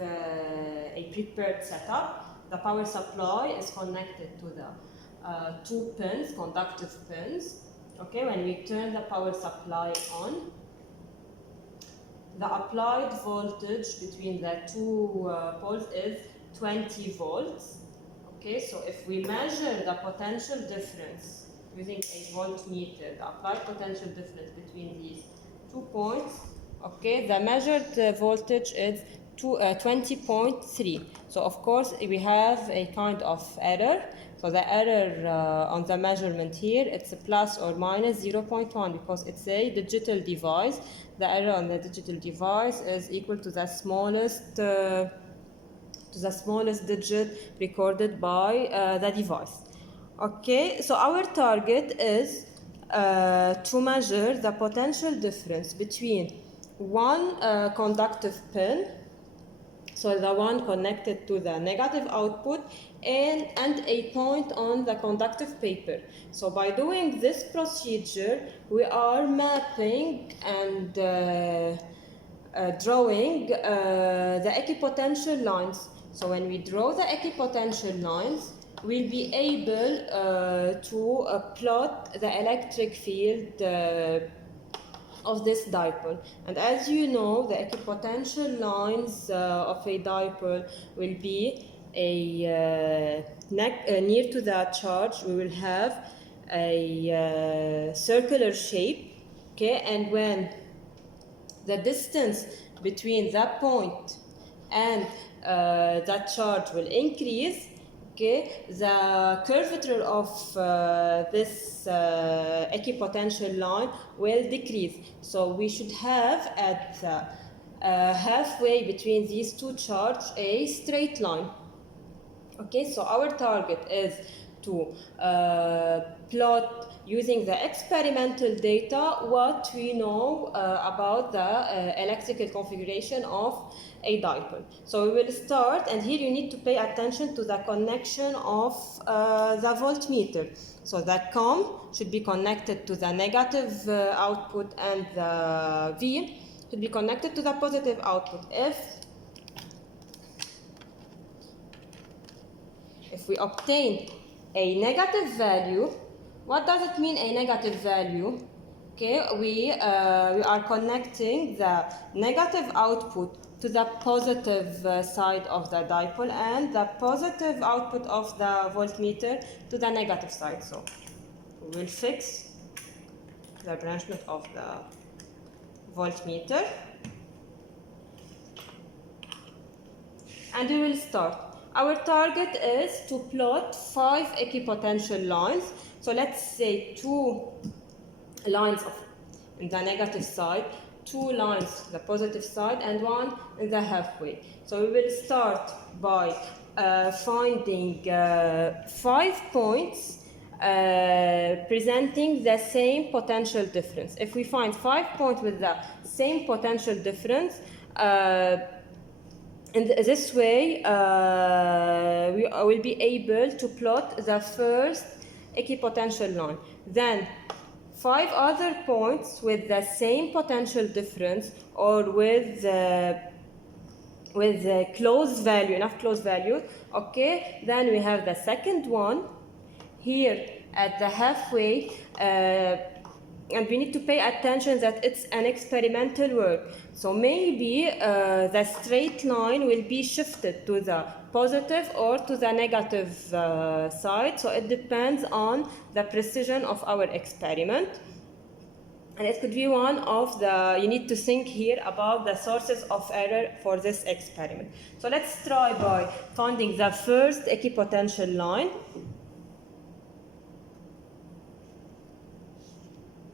a prepared setup. The power supply is connected to the two pins, conductive pins. Okay, when we turn the power supply on, the applied voltage between the two poles is 20 volts. Okay, so if we measure the potential difference using a voltmeter, the applied potential difference between these 2 points, okay, the measured voltage is 20.3. So of course we have a kind of error. So the error on the measurement here, it's a plus or minus 0.1 because it's a digital device. The error on the digital device is equal to the smallest digit recorded by the device. Okay, so our target is to measure the potential difference between one conductive pin, so the one connected to the negative output, and a point on the conductive paper. So by doing this procedure, we are mapping and drawing the equipotential lines. So when we draw the equipotential lines, we'll be able to plot the electric field of this dipole. And as you know, the equipotential lines of a dipole will be near to the charge. We will have a circular shape, okay, and when the distance between that point and that charge will increase, okay, the curvature of this equipotential line will decrease. So we should have at the halfway between these two charges a straight line. Okay, so our target is to plot using the experimental data what we know about the electrical configuration of a dipole. So we will start, and here you need to pay attention to the connection of the voltmeter. So the COM should be connected to the negative output, and the V should be connected to the positive output. If we obtain a negative value, what does it mean, a negative value? Okay, we are connecting the negative output to the positive side of the dipole and the positive output of the voltmeter to the negative side. So we will fix the branchment of the voltmeter and we will start. Our target is to plot 5 equipotential lines. So let's say 2 lines in the negative side, 2 lines the positive side, and 1 in the halfway. So we will start by finding 5 points presenting the same potential difference. If we find 5 points with the same potential difference, in this way, we will be able to plot the first equipotential line. Then 5 other points with the same potential difference or with close value, enough close value. Okay, then we have the second one here at the halfway, and we need to pay attention that it's an experimental work. So maybe the straight line will be shifted to the positive or to the negative side. So it depends on the precision of our experiment. And it could be one of the, you need to think here about the sources of error for this experiment. So let's try by finding the first equipotential line.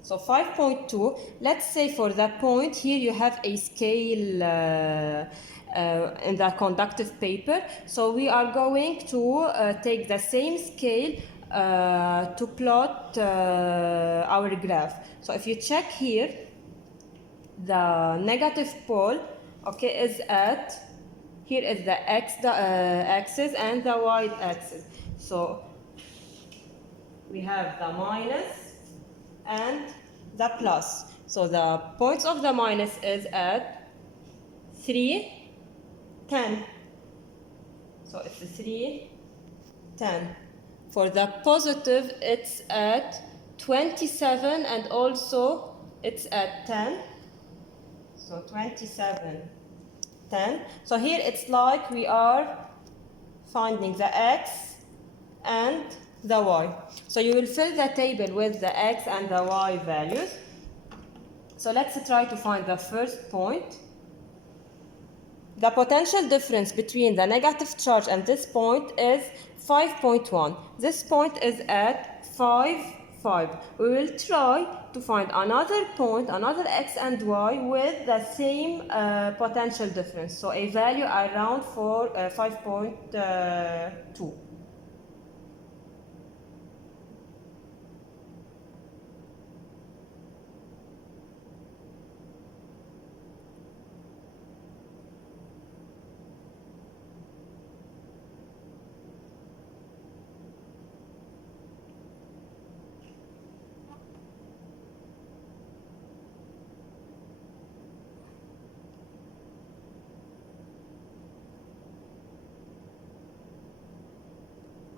So 5.2, let's say for that point here you have a scale in the conductive paper. So we are going to take the same scale to plot our graph. So if you check here, the negative pole, okay, is at, here is the x axis and the y axis. So we have the minus and the plus. So the points of the minus is at 3, 10. So it's 3, 10. For the positive, it's at 27, and also it's at 10. So 27, 10. So here it's like we are finding the x and the y. So you will fill the table with the x and the y values. So let's try to find the first point. The potential difference between the negative charge and this point is 5.1. This point is at 5, 5. We will try to find another point, another x and y with the same potential difference. So a value around 5.2.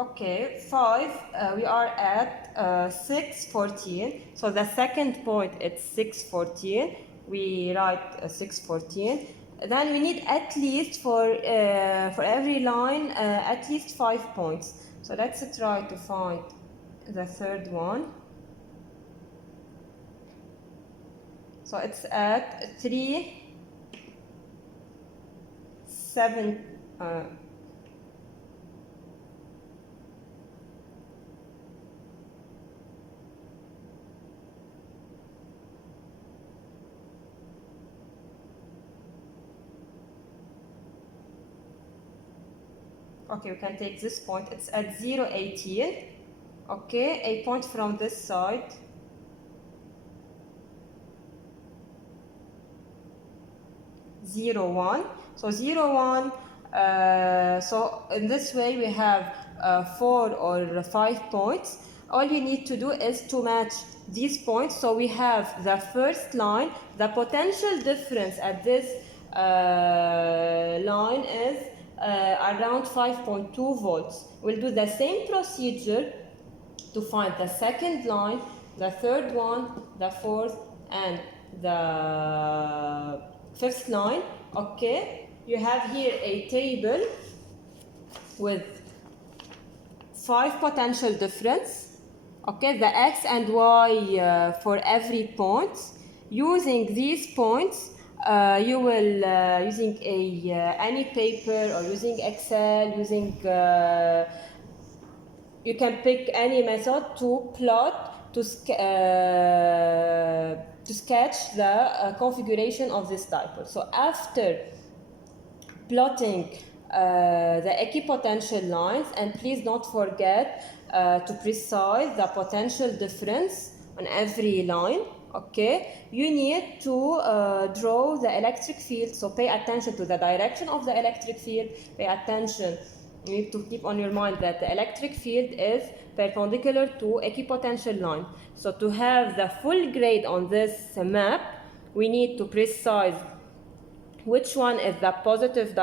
Okay, 5, we are at 614. So the second point is 614. We write 614. Then we need at least for every line at least 5 points. So let's try to find the third one. So it's at 3, 7. Okay, we can take this point. It's at 0, 18. Okay, a point from this side. 0, 1. So 0, 1. So in this way we have 4 or 5 points. All we need to do is to match these points. So we have the first line. The potential difference at this line is around 5.2 volts. We'll do the same procedure to find the second line, the third one, the fourth, and the fifth line. Okay, you have here a table with 5 potential difference. Okay, the x and y for every point. Using these points, you will using any paper or using Excel, using you can pick any method to plot to sketch the configuration of this dipole. So after plotting the equipotential lines, and please don't forget to precise the potential difference on every line. Okay, you need to draw the electric field, so pay attention to the direction of the electric field. Pay attention, you need to keep on your mind that the electric field is perpendicular to equipotential line. So to have the full grade on this map, we need to precise which one is the positive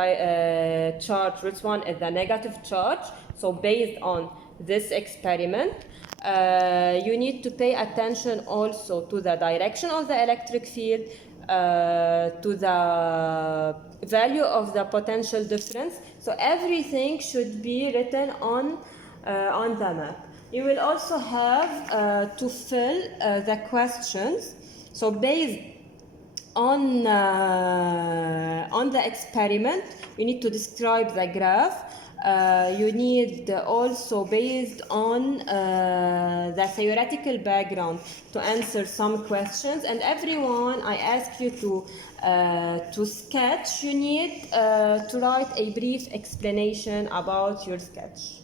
charge, which one is the negative charge. So based on this experiment, you need to pay attention also to the direction of the electric field, to the value of the potential difference. So everything should be written on the map. You will also have to fill the questions. So based on the experiment, you need to describe the graph. You need also, based on the theoretical background, to answer some questions. And everyone, I ask you to sketch. You need to write a brief explanation about your sketch.